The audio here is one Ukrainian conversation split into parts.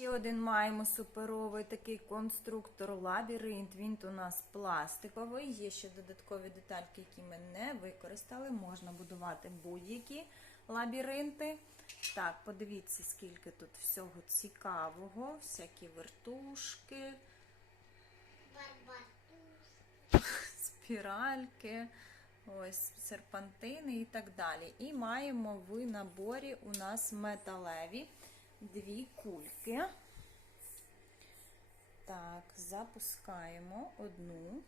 Ще один маємо суперовий такий конструктор лабіринт. Він у нас пластиковий. Є ще додаткові детальки, які ми не використали. Можна будувати будь-які лабіринти. Так, подивіться, скільки тут всього цікавого, всякі вертушки, спіральки, ось серпантини і так далі. І маємо в наборі у нас металеві дві кульки. Так, запускаємо одну.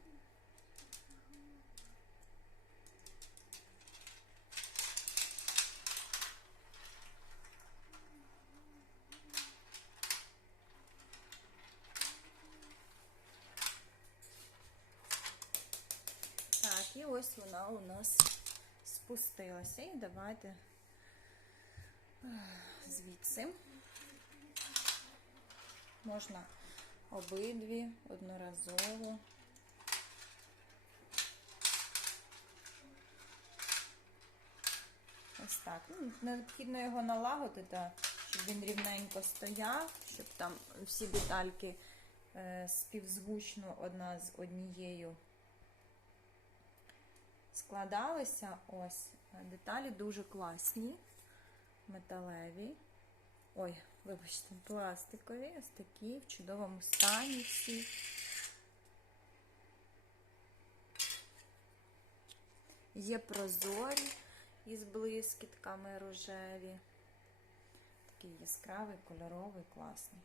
Так, і ось вона у нас спустилася. І давайте звідси. Можна обидві одноразово. Ось так. Ну, необхідно його налагодити, щоб він рівненько стояв, щоб там всі детальки е, співзвучно одна з однією складалися. Ось деталі дуже класні, металеві. Ой, вибачте, пластикові, ось такі, в чудовому стані всі. Є прозорі із блискітками рожеві. Такий яскравий, кольоровий, класний.